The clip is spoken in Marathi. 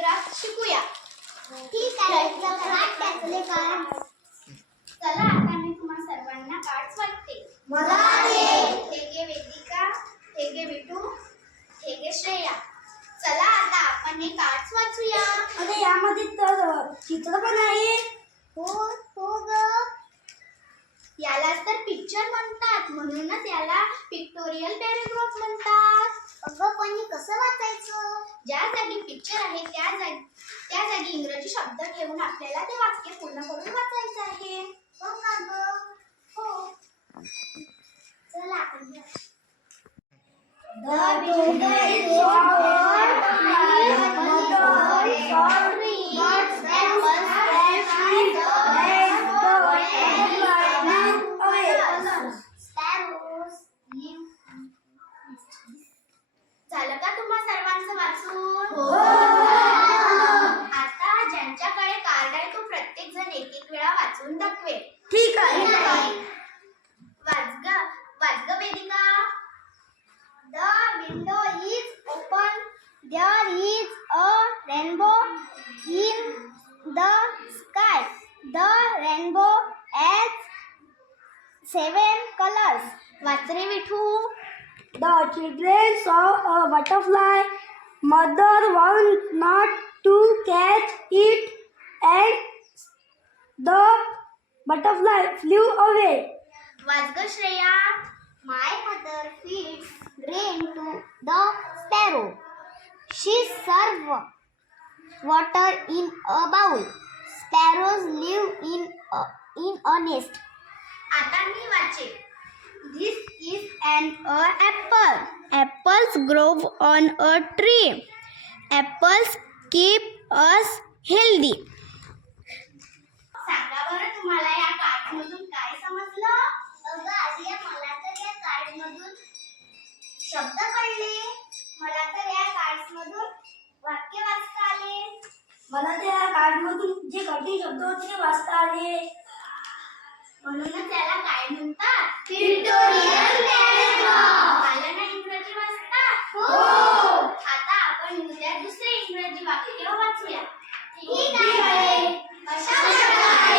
पॅरेग्राफ शिकूया. ठीक आहे. चला आता मी तुम्हा सर्वांना कार्ड्स वाटते. हे घे वेदिका, हे घे विठू, हे घे श्रेया. चला आता आपण हे कार्ड्स वाचूया. अरे यामध्ये तर चित्र पण आहे. हो ग. यालाच तर पिक्चर म्हणतात, म्हणूनच याला पिक्टोरियल पॅरेग्राफ म्हणतात. अगं पण हे कसं वाचायचं? ज्या जागी पिक्चर आहे त्या जागी इंग्रजी शब्द ठेवून आपल्याला ते वाक्य पूर्ण करून वाचायचं आहे. हो का ग? हो. चला आपण झालं का तुम्हा सर्वांचं वाचून? आता ज्यांच्याकडे कार्ड आहे तो प्रत्येक जण एक एक वेळा वाचून दाखवेल. ठीक आहे. वाच ग Vedika. The window is open. There is a rainbow in the sky. The rainbow has 7 colors. Watch ray Vithu. The children saw a butterfly. Mother wanted not to catch it, and the butterfly flew away. वाच ग Shreya. My mother feeds grain to the sparrow. She serves water in a bowl. Sparrows live in a nest. आता मी वाचे. This is an apple. Apples grow on a tree. Apples keep us healthy. सांगा बरं तुम्हाला या कार्डमधून काय समजलं? अगं आदिया, मला तर या कार्डमधून शब्द कळले. मला तर या कार्ड्समधून वाक्य वाचता आले. मला त्या कार्डमधून जे कठीण शब्द होते ते वाचता आले. म्हणूनच याला काय म्हणतात? Pictorial paragraph. आलं ना इंग्रजी वाचता? हो. आता आपण उद्या दुसरे इंग्रजी वाक्य वाचूया. ठीक आहे. कशा